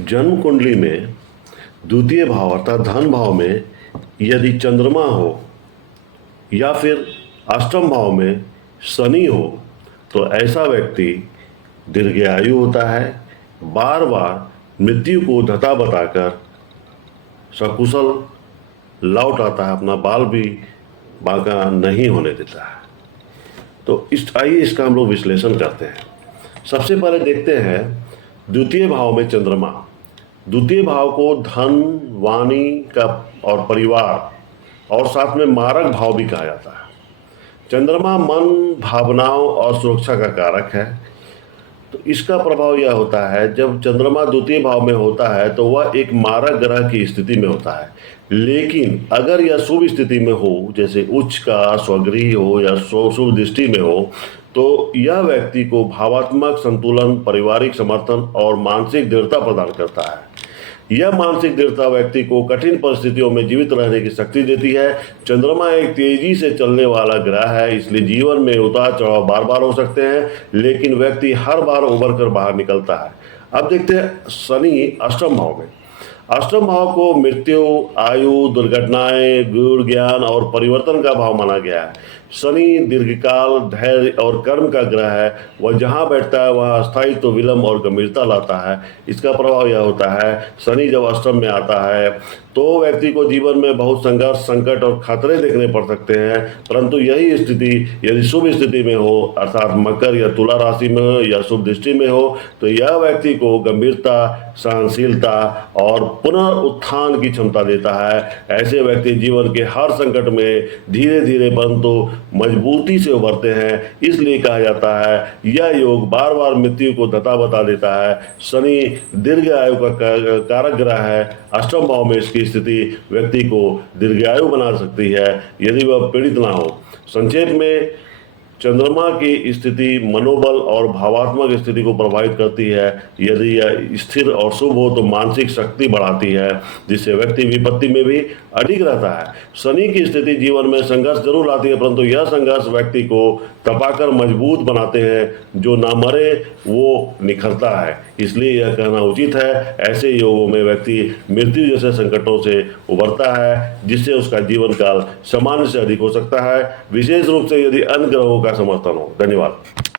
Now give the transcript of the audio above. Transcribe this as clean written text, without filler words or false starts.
जन्म कुंडली में द्वितीय भाव अर्थात धन भाव में यदि चंद्रमा हो या फिर अष्टम भाव में शनि हो तो ऐसा व्यक्ति दीर्घायु होता है। बार बार मृत्यु को धता बताकर सकुशल लौट आता है, अपना बाल भी बांका नहीं होने देता है। तो आइए इसका हम लोग विश्लेषण करते हैं। सबसे पहले देखते हैं द्वितीय भाव में चंद्रमा। द्वितीय भाव को धन, वाणी का और परिवार और साथ में मारक भाव भी कहा जाता है। चंद्रमा मन, भावनाओं और सुरक्षा का कारक है। तो इसका प्रभाव यह होता है, जब चंद्रमा द्वितीय भाव में होता है तो वह एक मारक ग्रह की स्थिति में होता है। लेकिन अगर यह शुभ स्थिति में हो, जैसे उच्च का, स्वगृह हो या शुभ दृष्टि में हो, तो यह व्यक्ति को भावात्मक संतुलन, पारिवारिक समर्थन और मानसिक दृढ़ता प्रदान करता है। यह मानसिक दृढ़ता व्यक्ति को कठिन परिस्थितियों में जीवित रहने की शक्ति देती है। चंद्रमा एक तेजी से चलने वाला ग्रह है, इसलिए जीवन में उतार चढ़ाव बार बार हो सकते हैं, लेकिन व्यक्ति हर बार उभर कर बाहर निकलता है। अब देखते हैं शनि अष्टम भाव में। अष्टम भाव को मृत्यु, आयु, दुर्घटनाएं, गुण, ज्ञान और परिवर्तन का भाव माना गया है। शनि दीर्घकाल, धैर्य और कर्म का ग्रह है। वह जहाँ बैठता है वहाँ अस्थायित्व, विलंब और गंभीरता लाता है। इसका प्रभाव यह होता है, शनि जब अष्टम में आता है तो व्यक्ति को जीवन में बहुत संघर्ष, संकट और खतरे देखने पड़ सकते हैं। परंतु यही स्थिति यदि शुभ स्थिति में हो, अर्थात मकर या तुला राशि में हो या शुभ दृष्टि में हो, तो यह व्यक्ति को गंभीरता, सहनशीलता और पुनः उत्थान की क्षमता देता है। ऐसे व्यक्ति जीवन के हर संकट में धीरे धीरे परंतु मजबूती से उभरते हैं। इसलिए कहा जाता है यह योग बार बार मृत्यु को धता बता देता है। शनि दीर्घ आयु का कारक ग्रह है। अष्टम भाव में इसकी स्थिति व्यक्ति को दीर्घायु बना सकती है यदि वह पीड़ित ना हो। संक्षेप में चंद्रमा की स्थिति मनोबल और भावात्मक स्थिति को प्रभावित करती है। यदि यह स्थिर और शुभ हो तो मानसिक शक्ति बढ़ाती है, जिससे व्यक्ति विपत्ति में भी अडिग रहता है। शनि की स्थिति जीवन में संघर्ष जरूर लाती है, परंतु यह संघर्ष व्यक्ति को तपाकर मजबूत बनाते हैं। जो ना मरे वो निखरता है। इसलिए यह कहना उचित है, ऐसे योगों में व्यक्ति मृत्यु जैसे संकटों से उभरता है, जिससे उसका जीवन काल सामान्य से अधिक हो सकता है, विशेष रूप से यदि अन्य ग्रहों का समर्थन हो। धन्यवाद।